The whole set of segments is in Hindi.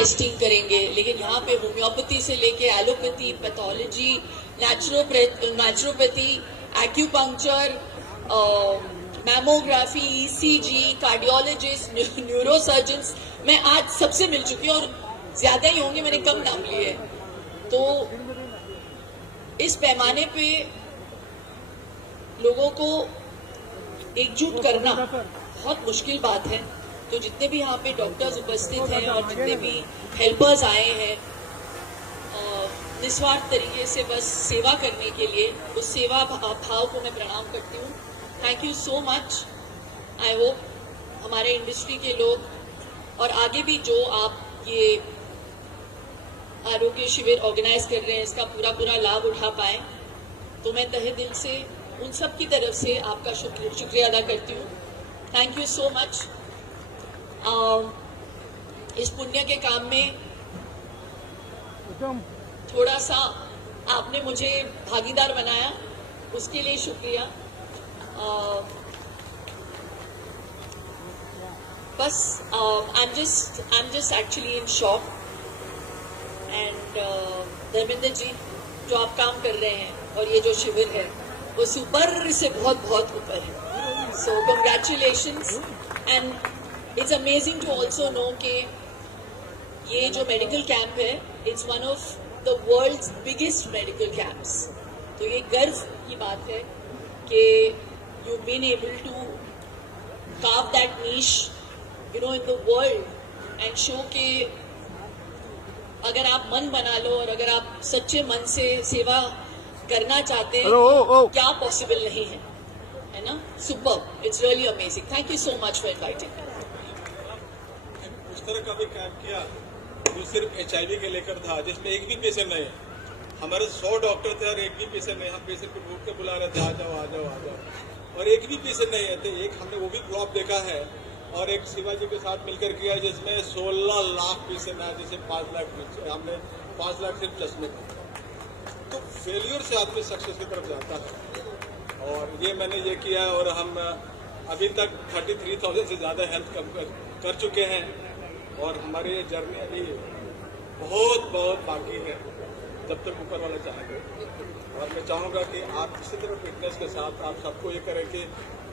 टेस्टिंग करेंगे, लेकिन यहाँ पे होम्योपैथी से लेके allopathy, pathology, naturopathy, acupuncture, mammography, ECG, cardiologist, neurosurgeons, मैं आज सबसे मिल चुकी हूँ और ज्यादा ही होंगे, मैंने कम नाम लिए। तो इस पैमाने पे लोगों को एकजुट करना बहुत मुश्किल बात है। तो जितने भी यहाँ पे डॉक्टर्स उपस्थित हैं और जितने भी हेल्पर्स आए हैं निस्वार्थ तरीके से बस सेवा करने के लिए, उस सेवा भाव को मैं प्रणाम करती हूँ। Thank you so much. I hope हमारे इंडस्ट्री के लोग और आगे भी जो आप ये आरोग्य शिविर ऑर्गेनाइज कर रहे हैं इसका पूरा लाभ उठा पाए। तो मैं तहे दिल से उन सब की तरफ से आपका शुक्रिया अदा करती हूँ। Thank you so much. इस पुण्य के काम में थोड़ा सा आपने मुझे भागीदार बनाया, उसके लिए शुक्रिया। बस I am just actually in shock. And Dharmendra ji, जो आप काम कर रहे हैं और ये जो शिविर है वो सुपर से बहुत ऊपर है। So congratulations. And it's amazing to also know कि ये जो मेडिकल कैंप है it's one of the world's biggest medical camps. तो ये गर्व की बात है कि you been able to carve that niche, you know, in the world and show के अगर आप मन बना लो और अगर आप सच्चे मन से सेवा करना चाहते हैं क्या पॉसिबल नहीं है ना? Super, it's really amazing. Thank you so much for inviting. उस तरह का भी कैंप किया जो सिर्फ HIV के लेकर था, जिसमें एक भी पेशेंट नहीं है। हमारे 100 डॉक्टर थे और एक भी पेशेंट नहीं। हम पेशेंट को ढूंढ के बुला रहे थे, आ जाओ, और एक भी पेशेंट नहीं आते। एक हमने वो भी क्रॉप देखा है और एक शिवाजी के साथ मिलकर किया जिसमें 16 लाख पेशेंट आए, जैसे 5 लाख हमने 5 लाख सिर्फ चश्मे का। तो फेलियर से आदमी सक्सेस की तरफ जाता है और ये मैंने ये किया और हम अभी तक 33,000 से ज़्यादा हेल्थ कम कर चुके हैं और हमारी ये जर्नी अभी बहुत बाकी है, जब तक ऊपर वाला चाहेंगे। और मैं चाहूँगा कि आप इसी तरह फिटनेस के साथ आप सबको ये करें कि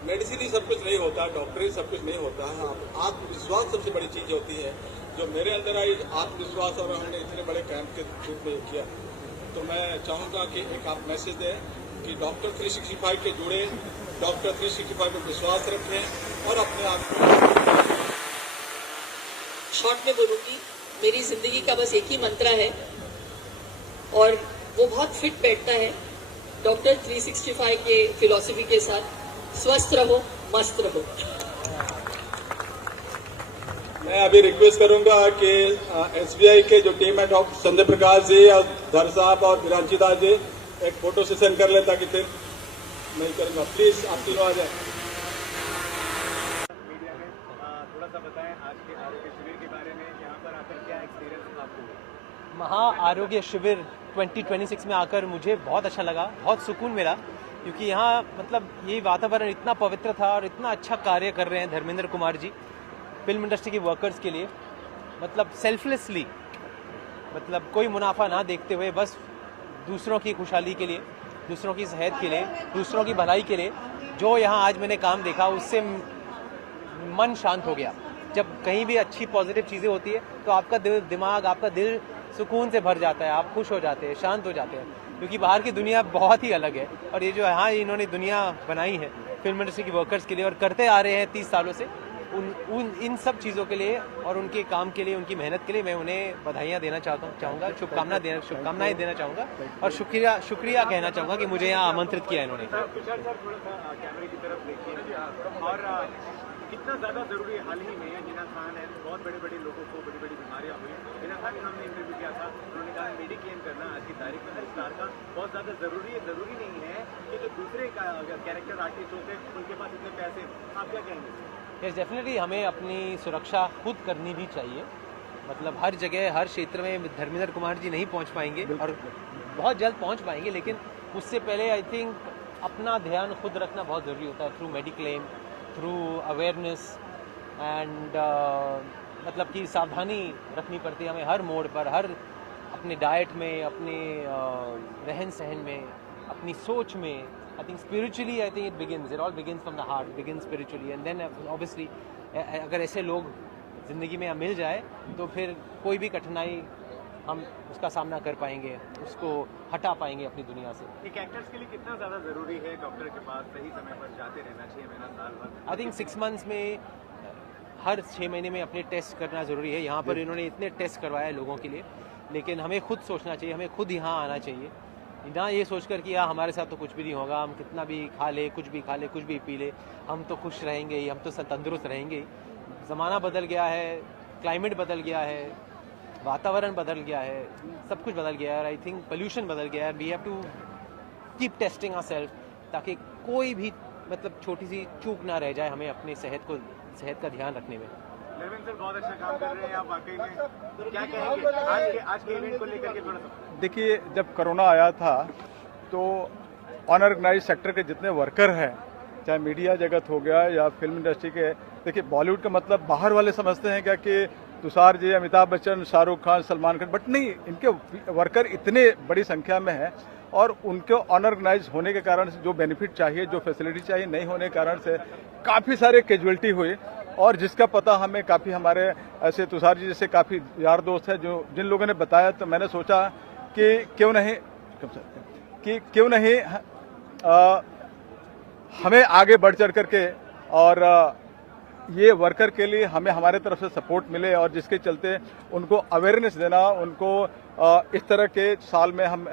मेडिसिन ही सब कुछ नहीं होता, डॉक्टर ही सब कुछ नहीं होता है। आत्मविश्वास सबसे बड़ी चीज़ होती है, जो मेरे अंदर आई आत्मविश्वास, और हमने इतने बड़े कैंप के रूप में किया। तो मैं चाहूँगा कि एक आप मैसेज दें कि डॉक्टर 365 के जुड़े, डॉक्टर 365 पर विश्वास रखें और अपने आप को। शॉर्ट में बोलूँगी, मेरी जिंदगी का बस एक ही मंत्र है और वो बहुत फिट बैठता है डॉक्टर 365 के फिलॉसफी के साथ। स्वस्थ रहो, मस्त रहो। मैं अभी रिक्वेस्ट करूंगा कि SBI के जो टीम है डॉक्टर संजय प्रकाश जी और धर साहब और विरांची दास जी एक फोटो सेशन कर ले, ताकि फिर मैं करूंगा। प्लीज आप तीनों आ जाए। मीडिया में थोड़ा सा बताएं आज के आरोग्य शिविर के बारे में, यहाँ पर आकर क्या एक्सपीरियंस आपको? महा आरोग्य शिविर 2026 में आकर मुझे बहुत अच्छा लगा, बहुत सुकून मिला, क्योंकि यहाँ मतलब ये वातावरण इतना पवित्र था और इतना अच्छा कार्य कर रहे हैं धर्मेंद्र कुमार जी फिल्म इंडस्ट्री के वर्कर्स के लिए। मतलब सेल्फलेसली, मतलब कोई मुनाफा ना देखते हुए बस दूसरों की खुशहाली के लिए, दूसरों की सेहत के लिए, दूसरों की भलाई के लिए। जो यहाँ आज मैंने काम देखा उससे मन शांत हो गया। जब कहीं भी अच्छी पॉजिटिव चीज़ें होती है तो आपका दिमाग, आपका दिल सुकून से भर जाता है, आप खुश हो जाते हैं, शांत हो जाते हैं, क्योंकि बाहर की दुनिया बहुत ही अलग है। और ये जो यहाँ इन्होंने दुनिया बनाई है फिल्म इंडस्ट्री के वर्कर्स के लिए और करते आ रहे हैं 30 सालों से, इन सब चीज़ों के लिए और उनके काम के लिए, उनकी मेहनत के लिए मैं उन्हें बधाइयाँ देना चाहूँगा, शुभकामनाएं देना चाहूँगा और शुक्रिया कहना चाहूँगा कि मुझे यहाँ आमंत्रित किया इन्होंने। कैमरे की तरफ देखिए और कितना ज़्यादा ज़रूरी है। हाल ही में जिना खान है, बहुत बड़े लोगों को बड़ी बीमारियाँ हुई। जिना खान ने हमने इंटरव्यू किया था, उन्होंने कहा मेडिक्लेम करना आज की तारीख में स्टार का बहुत ज़्यादा ज़रूरी है। ज़रूरी नहीं है कि जो दूसरे कैरेक्टर आर्टिस्ट होते हैं उनके पास इतने पैसे। आप क्या कहेंगे? यस, डेफिनेटली हमें अपनी सुरक्षा खुद करनी भी चाहिए। मतलब हर जगह, हर क्षेत्र में धर्मेंद्र कुमार जी नहीं पहुंच पाएंगे और बहुत जल्द पहुंच पाएंगे, लेकिन उससे पहले आई थिंक अपना ध्यान खुद रखना बहुत ज़रूरी होता है, through mediclaim, through awareness and मतलब कि सावधानी रखनी पड़ती है हमें हर मोड़ पर, हर अपने डाइट में, अपने रहन सहन में, अपनी सोच में. I think spiritually I think it all begins from the heart, begin spiritually, and then obviously अगर ऐसे लोग ज़िंदगी में मिल जाए तो फिर कोई भी कठिनाई हम उसका सामना कर पाएंगे, उसको हटा पाएंगे अपनी दुनिया से. एक एक्टर्स के लिए कितना ज़्यादा ज़रूरी है डॉक्टर के पास सही समय पर जाते रहना, 6 महीना साल भर? आई थिंक 6 मंथ्स में हर 6 महीने में अपने टेस्ट करना ज़रूरी है. यहाँ पर इन्होंने इतने टेस्ट करवाए लोगों के लिए, लेकिन हमें खुद सोचना चाहिए, हमें खुद यहाँ आना चाहिए, ना ये सोचकर कि यार हमारे साथ तो कुछ भी नहीं होगा, हम कितना भी खा ले, कुछ भी खा ले, कुछ भी पी ले, हम तो खुश रहेंगे ही, हम तो तंदुरुस्त रहेंगे ही. ज़माना बदल गया है, क्लाइमेट बदल गया है, वातावरण बदल गया है, सब कुछ बदल गया है. आई थिंक पोल्यूशन बदल गया है. We have to keep testing ourselves ताकि कोई भी मतलब छोटी सी चूक ना रह जाए हमें अपनी सेहत का ध्यान रखने में. धर्मेंद्र सर बहुत अच्छा काम कर रहे हैं आप वाकई में. क्या कहेंगे आज के इवेंट को लेकर के थोड़ा सा? देखिए, जब कोरोना आया था तो अनऑर्गेनाइज सेक्टर के जितने वर्कर हैं, चाहे मीडिया जगत हो गया या फिल्म इंडस्ट्री के, देखिए बॉलीवुड का मतलब बाहर वाले समझते हैं क्या कि तुषार जी, अमिताभ बच्चन, शाहरुख खान, सलमान खान, बट नहीं, इनके वर्कर इतने बड़ी संख्या में हैं और उनके अनऑर्गेनाइज होने के कारण से जो बेनिफिट चाहिए, जो फैसिलिटी चाहिए, नहीं होने के कारण से काफ़ी सारे कैजुअलिटी हुई. और जिसका पता हमें काफ़ी हमारे ऐसे तुषार जी जैसे काफ़ी यार दोस्त हैं जो जिन लोगों ने बताया, तो मैंने सोचा कि क्यों नहीं हमें आगे बढ़ चढ़ करके और ये वर्कर के लिए हमें हमारे तरफ से सपोर्ट मिले, और जिसके चलते उनको अवेयरनेस देना, उनको इस तरह के साल में हम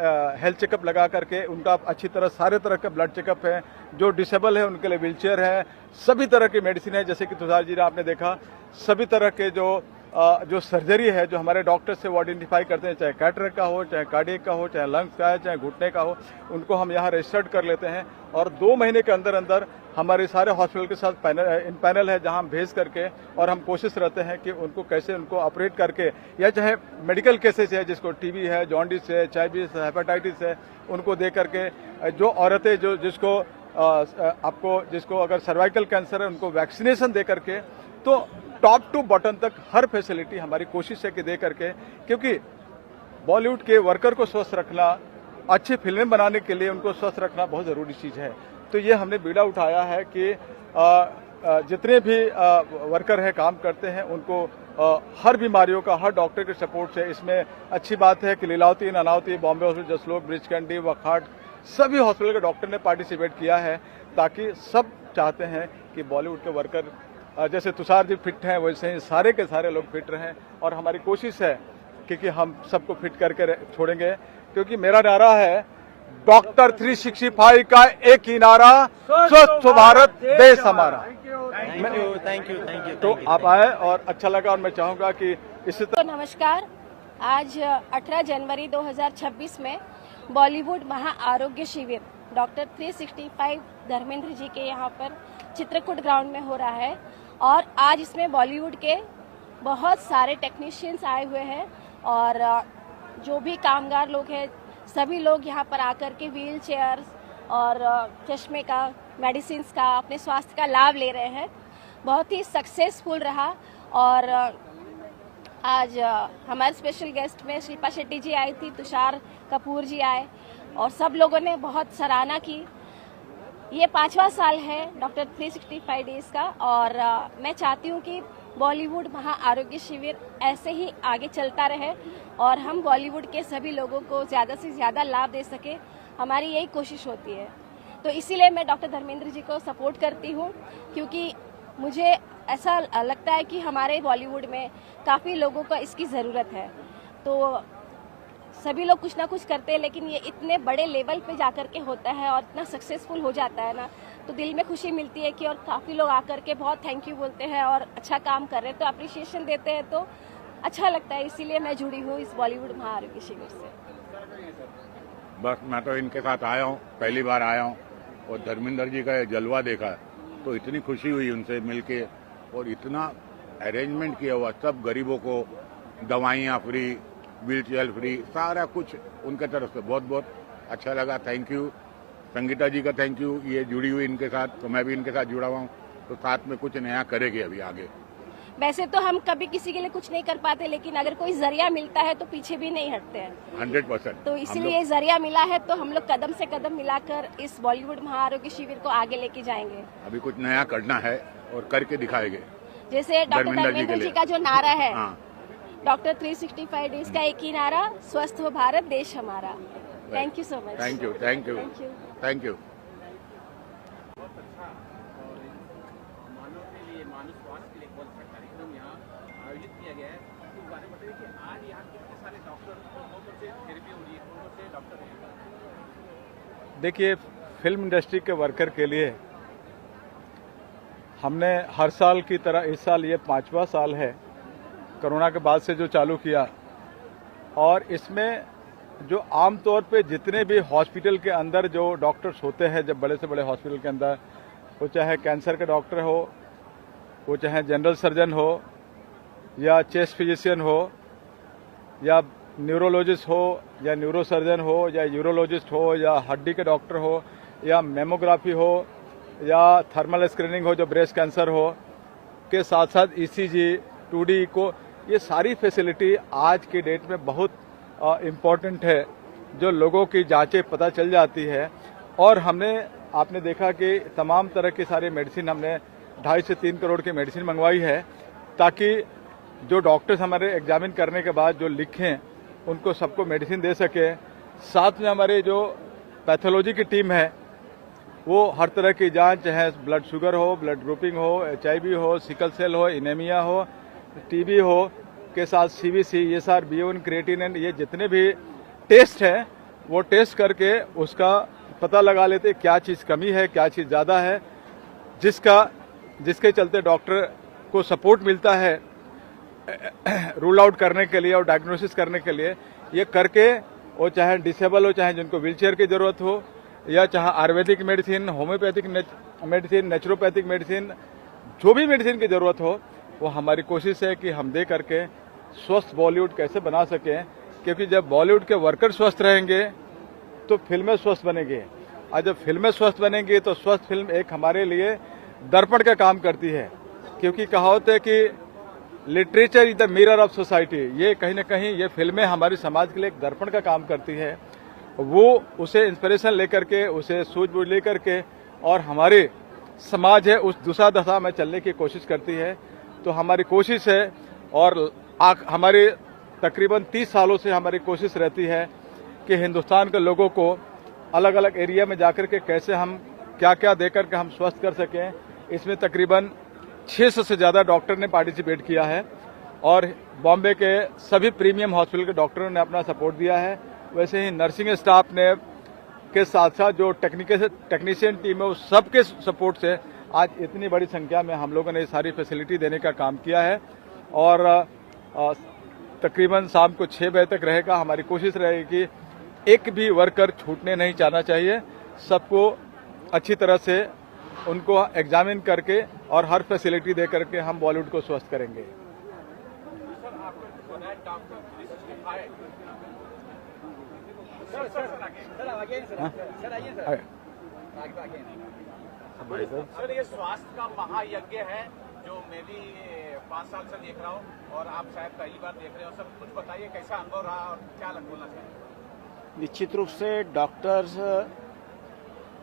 हेल्थ चेकअप लगा करके उनका अच्छी तरह सारे तरह के ब्लड चेकअप है, जो डिसेबल है उनके लिए व्हीलचेयर है, सभी तरह की मेडिसिन है, जैसे कि तुषार जी ने आपने देखा, सभी तरह के जो सर्जरी है जो हमारे डॉक्टर से वो आइडेंटिफाई करते हैं, चाहे कैटरेक्ट का हो, चाहे कार्डियक का हो, चाहे लंग्स का है, चाहे घुटने का हो, उनको हम यहाँ रजिस्टर्ड कर लेते हैं. और 2 महीने के अंदर अंदर हमारे सारे हॉस्पिटल के साथ पैनल है जहां हम भेज करके, और हम कोशिश रहते हैं कि उनको कैसे उनको ऑपरेट करके, या चाहे मेडिकल केसेस है जिसको टीबी है, जॉन्डिस है, HIV है, हेपेटाइटिस है, उनको दे करके, जो औरतें जिसको अगर सर्वाइकल कैंसर है उनको वैक्सीनेशन दे करके, तो टॉप टू बॉटम तक हर फैसिलिटी हमारी कोशिश है कि दे करके, क्योंकि बॉलीवुड के वर्कर को स्वस्थ रखना, अच्छी फिल्में बनाने के लिए उनको स्वस्थ रखना बहुत ज़रूरी चीज़ है. तो ये हमने बीड़ा उठाया है कि जितने भी वर्कर हैं, काम करते हैं, उनको हर बीमारियों का हर डॉक्टर के सपोर्ट से. इसमें अच्छी बात है कि लीलावती, नानावती, बॉम्बे हॉस्पिटल, जसलोक, ब्रिज कैंडी, वखाट, सभी हॉस्पिटल के डॉक्टर ने पार्टिसिपेट किया है, ताकि सब चाहते हैं कि बॉलीवुड के वर्कर जैसे तुषार जी फिट हैं वैसे ही सारे के सारे लोग फिट रहें. और हमारी कोशिश है कि हम सबको फिट करके छोड़ेंगे, क्योंकि मेरा नारा है डॉक्टर 365 का एक ही नारा, स्वस्थ भारत देश हमारा. Thank you. तो आप आए और अच्छा लगा, और मैं चाहूँगा कि इसी तरह. नमस्कार. आज 18 जनवरी 2026 में बॉलीवुड महा आरोग्य शिविर डॉक्टर 365 धर्मेंद्र जी के यहाँ पर चित्रकूट ग्राउंड में हो रहा है, और आज इसमें बॉलीवुड के बहुत सारे टेक्नीशियंस आए हुए हैं, और जो भी कामगार लोग हैं सभी लोग यहाँ पर आकर के व्हील चेयर और चश्मे का, मेडिसिन्स का, अपने स्वास्थ्य का लाभ ले रहे हैं. बहुत ही सक्सेसफुल रहा. और आज हमारे स्पेशल गेस्ट में शिल्पा शेट्टी जी आई थी, तुषार कपूर जी आए, और सब लोगों ने बहुत सराहना की. ये 5वां साल है डॉक्टर 365 डेज का, और मैं चाहती हूँ कि बॉलीवुड महा आरोग्य शिविर ऐसे ही आगे चलता रहे और हम बॉलीवुड के सभी लोगों को ज़्यादा से ज़्यादा लाभ दे सके. हमारी यही कोशिश होती है. तो इसीलिए मैं डॉक्टर धर्मेंद्र जी को सपोर्ट करती हूँ, क्योंकि मुझे ऐसा लगता है कि हमारे बॉलीवुड में काफ़ी लोगों को इसकी ज़रूरत है. तो सभी लोग कुछ ना कुछ करते हैं, लेकिन ये इतने बड़े लेवल पे जाकर के होता है और इतना सक्सेसफुल हो जाता है ना, तो दिल में खुशी मिलती है कि, और काफ़ी लोग आकर के बहुत थैंक यू बोलते हैं और अच्छा काम कर रहे हैं, तो अप्रिशिएशन देते हैं, तो अच्छा लगता है. इसीलिए मैं जुड़ी हूँ इस बॉलीवुड महा आरोग्य शिविर से. बस मैं तो इनके साथ आया हूँ, पहली बार आया हूँ, और धर्मेंद्र जी का जलवा देखा तो इतनी खुशी हुई उनसे मिलके, और इतना अरेंजमेंट किया हुआ, सब गरीबों को दवाइयाँ फ्री, व्हील चेयर फ्री, सारा कुछ उनके तरफ से बहुत बहुत अच्छा लगा. Thank you. संगीता जी का थैंक यू, ये जुड़ी हुई इनके साथ, तो मैं भी इनके साथ जुड़ा हुआ हूँ, तो साथ में कुछ नया करेंगे अभी आगे. वैसे तो हम कभी किसी के लिए कुछ नहीं कर पाते, लेकिन अगर कोई जरिया मिलता है तो पीछे भी नहीं हटते हैं। 100%। तो इसीलिए जरिया मिला है तो हम लोग कदम से कदम मिलाकर इस बॉलीवुड महाआरोग्य शिविर को आगे लेके जाएंगे। अभी कुछ नया करना है और करके दिखाएंगे। जैसे डॉक्टर धर्मेंद्र जी का जो नारा है, हाँ, डॉक्टर 365 डेज का एक ही नारा, स्वस्थ हो भारत देश हमारा। Thank you so much. Thank you. मानव के लिए, मानव स्वास्थ्य के लिए बहुत अच्छा कार्यक्रम यहाँ आयोजित किया गया है। तो बारे में बताइए कि आज यहाँ कितने सारे डॉक्टर, कौन से थेरेपी हो रही है, कौन से डॉक्टर हैं? देखिए, फिल्म इंडस्ट्री के वर्कर के लिए हमने हर साल की तरह इस साल ये 5वां साल है कोरोना के बाद से जो चालू किया, और इसमें जो आमतौर पे जितने भी हॉस्पिटल के अंदर जो डॉक्टर्स होते हैं, जब बड़े से बड़े हॉस्पिटल के अंदर, वो चाहे कैंसर के डॉक्टर हो, वो चाहे जनरल सर्जन हो, या चेस्ट फिजिशियन हो, या न्यूरोलॉजिस्ट हो, या न्यूरोसर्जन हो, या यूरोलॉजिस्ट हो, या हड्डी के डॉक्टर हो, या मेमोग्राफी हो, या थर्मल स्क्रीनिंग हो जो ब्रेस्ट कैंसर हो, के साथ साथ ECG, 2D को, ये सारी फैसिलिटी आज की डेट में बहुत इम्पॉर्टेंट है, जो लोगों की जांचें पता चल जाती है। और आपने देखा कि तमाम तरह की सारी मेडिसिन हमने 2.5 से 3 करोड़ की मेडिसिन मंगवाई है, ताकि जो डॉक्टर्स हमारे एग्जामिन करने के बाद जो लिखें उनको सबको मेडिसिन दे सके। साथ में हमारे जो पैथोलॉजी की टीम है वो हर तरह की जांच, चाहे ब्लड शुगर हो, ब्लड ग्रुपिंग हो, HIV हो, सिकल सेल हो, एनीमिया हो, TB हो, के साथ CBC, ESR, BON, क्रिएटिनिन, ये जितने भी टेस्ट हैं वो टेस्ट करके उसका पता लगा लेते क्या चीज़ कमी है, क्या चीज़ ज़्यादा है, जिसके चलते डॉक्टर को सपोर्ट मिलता है रूल आउट करने के लिए और डायग्नोसिस करने के लिए। ये करके वो चाहे डिसेबल हो, चाहे जिनको व्हीलचेयर की ज़रूरत हो, या चाहे Ayurvedic medicine, homeopathic medicine, naturopathic medicine, जो भी मेडिसिन की ज़रूरत हो, वो हमारी कोशिश है कि हम दे करके स्वस्थ बॉलीवुड कैसे बना सकें। क्योंकि जब बॉलीवुड के वर्कर स्वस्थ रहेंगे तो फिल्में स्वस्थ बनेंगी, और जब फिल्में स्वस्थ बनेंगी तो स्वस्थ फिल्म एक हमारे लिए दर्पण का काम करती है। क्योंकि कहावत है कि literature is the mirror of society, ये कहीं ना कहीं ये फिल्में हमारे समाज के लिए एक दर्पण का काम करती है। वो उसे इंस्पिरेशन लेकर के, उसे सूझबूझ लेकर के, और हमारे समाज है उस दूसरा दशा में चलने की कोशिश करती है। तो हमारी कोशिश है, और हमारे तकरीबन 30 सालों से हमारी कोशिश रहती है कि हिंदुस्तान के लोगों को अलग अलग एरिया में जाकर के कैसे हम क्या क्या देकर के हम स्वस्थ कर सकें। इसमें तकरीबन 600 से ज़्यादा डॉक्टर ने पार्टिसिपेट किया है, और बॉम्बे के सभी प्रीमियम हॉस्पिटल के डॉक्टरों ने अपना सपोर्ट दिया है। वैसे ही नर्सिंग स्टाफ ने के साथ साथ जो टेक्नीशियन टीम है उस सबके सपोर्ट से आज इतनी बड़ी संख्या में हम लोगों ने ये सारी फैसिलिटी देने का काम किया है। और तकरीबन शाम को 6 बजे तक रहेगा। हमारी कोशिश रहेगी कि एक भी वर्कर छूटने नहीं जाना चाहिए, सबको अच्छी तरह से उनको एग्जामिन करके और हर फैसिलिटी दे करके हम बॉलीवुड को स्वस्थ करेंगे। सर, ये स्वास्थ्य का महायज्ञ है जो मैं भी 5 साल से देख रहा हूँ, और आप शायद पहली बार देख रहे हो। सर, कुछ बताइए कैसा अनुभव रहा और क्या बोलना चाहिए? निश्चित रूप से डॉक्टर्स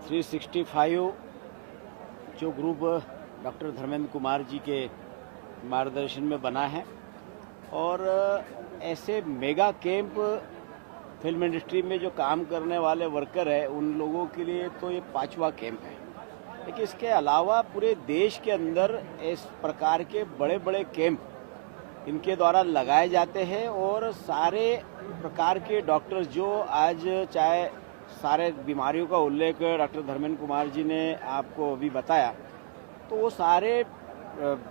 365 जो ग्रुप डॉक्टर धर्मेंद्र कुमार जी के मार्गदर्शन में बना है, और ऐसे मेगा कैंप फिल्म इंडस्ट्री में जो काम करने वाले वर्कर है उन लोगों के लिए तो ये 5वां कैंप है। लेकिन इसके अलावा पूरे देश के अंदर इस प्रकार के बड़े बड़े कैंप इनके द्वारा लगाए जाते हैं, और सारे प्रकार के डॉक्टर्स जो आज चाहे सारे बीमारियों का उल्लेख डॉक्टर धर्मेंद्र कुमार जी ने आपको अभी बताया, तो वो सारे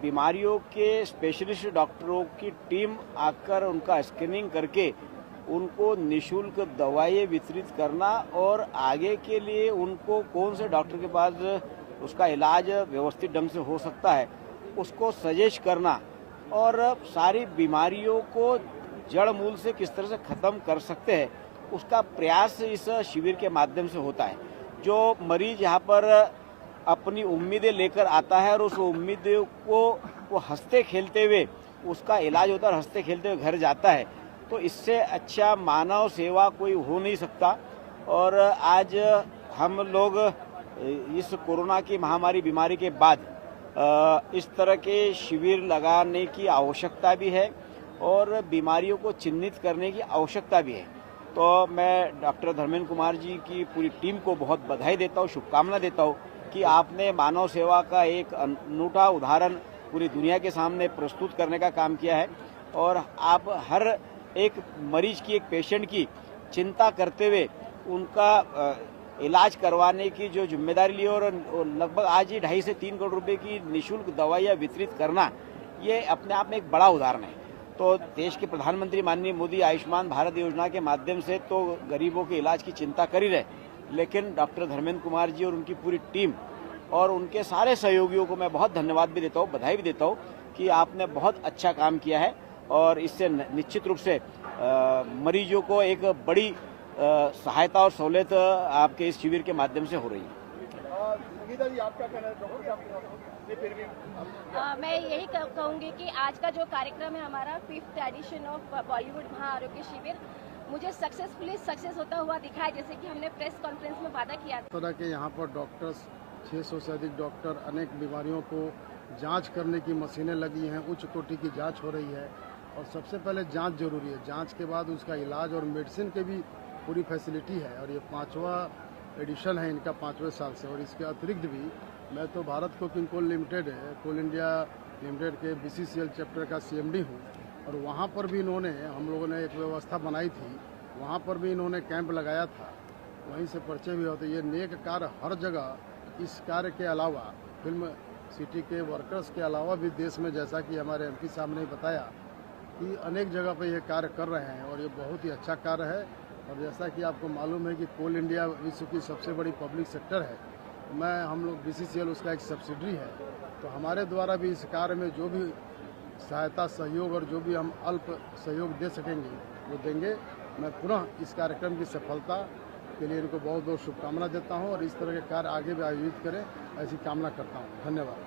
बीमारियों के स्पेशलिस्ट डॉक्टरों की टीम आकर उनका स्क्रीनिंग करके उनको निःशुल्क दवाएं वितरित करना, और आगे के लिए उनको कौन से डॉक्टर के पास उसका इलाज व्यवस्थित ढंग से हो सकता है उसको सजेस्ट करना, और सारी बीमारियों को जड़ मूल से किस तरह से ख़त्म कर सकते हैं उसका प्रयास इस शिविर के माध्यम से होता है। जो मरीज यहाँ पर अपनी उम्मीदें लेकर आता है और उस उम्मीद को वो हंसते खेलते हुए उसका इलाज होता है और हंसते खेलते हुए घर जाता है, तो इससे अच्छा मानव सेवा कोई हो नहीं सकता। और आज हम लोग इस कोरोना की महामारी बीमारी के बाद इस तरह के शिविर लगाने की आवश्यकता भी है और बीमारियों को चिन्हित करने की आवश्यकता भी है। तो मैं डॉक्टर धर्मेंद्र कुमार जी की पूरी टीम को बहुत बधाई देता हूँ, शुभकामना देता हूँ कि आपने मानव सेवा का एक अनूठा उदाहरण पूरी दुनिया के सामने प्रस्तुत करने का काम किया है। और आप हर एक मरीज की, एक पेशेंट की चिंता करते हुए उनका इलाज करवाने की जो जिम्मेदारी ली और लगभग आज ही 2.5 से 3 करोड़ रुपए की निःशुल्क दवाइयाँ वितरित करना, ये अपने आप में एक बड़ा उदाहरण है। तो देश के प्रधानमंत्री माननीय मोदी आयुष्मान भारत योजना के माध्यम से तो गरीबों के इलाज की चिंता कर ही रहे, लेकिन डॉक्टर धर्मेंद्र कुमार जी और उनकी पूरी टीम और उनके सारे सहयोगियों को मैं बहुत धन्यवाद भी देता हूँ, बधाई भी देता हूँ कि आपने बहुत अच्छा काम किया है। और इससे निश्चित रूप से मरीजों को एक बड़ी सहायता और सहूलियत आपके इस शिविर के माध्यम से हो रही है। मैं यही कहूँगी कि आज का जो कार्यक्रम है हमारा 5th एडिशन ऑफ बॉलीवुड महाआरोग्य शिविर मुझे सक्सेस होता हुआ दिखा है, जैसे कि हमने प्रेस कॉन्फ्रेंस में वादा किया था। तरह के यहाँ पर डॉक्टर्स 600 से अधिक डॉक्टर, अनेक बीमारियों को जांच करने की मशीनें लगी हैं, उच्च कोटि की जांच हो रही है। और सबसे पहले जांच जरूरी है, जांच के बाद उसका इलाज और मेडिसिन की भी पूरी फैसिलिटी है। और ये 5वां एडिशन है इनका 5वें साल से। और इसके अतिरिक्त भी मैं तो भारत कोकिंग कोल लिमिटेड है, कोल इंडिया लिमिटेड के BCCL चैप्टर का CMD हूँ। और वहाँ पर भी इन्होंने, हम लोगों ने एक व्यवस्था बनाई थी, वहाँ पर भी इन्होंने कैंप लगाया था, वहीं से परिचय भी होता है। ये नेक कार्य हर जगह, इस कार्य के अलावा फिल्म सिटी के वर्कर्स के अलावा भी देश में, जैसा कि हमारे MP साहब ने बताया कि अनेक जगह पर ये कार्य कर रहे हैं और ये बहुत ही अच्छा कार्य है। और जैसा कि आपको मालूम है कि कोल इंडिया विश्व की सबसे बड़ी पब्लिक सेक्टर है, हम लोग BCCL उसका एक सब्सिडरी है। तो हमारे द्वारा भी इस कार्य में जो भी सहायता, सहयोग और जो भी हम अल्प सहयोग दे सकेंगे वो देंगे। मैं पुनः इस कार्यक्रम की सफलता के लिए इनको बहुत बहुत शुभकामना देता हूं और इस तरह के कार्य आगे भी आयोजित करें, ऐसी कामना करता हूं। धन्यवाद।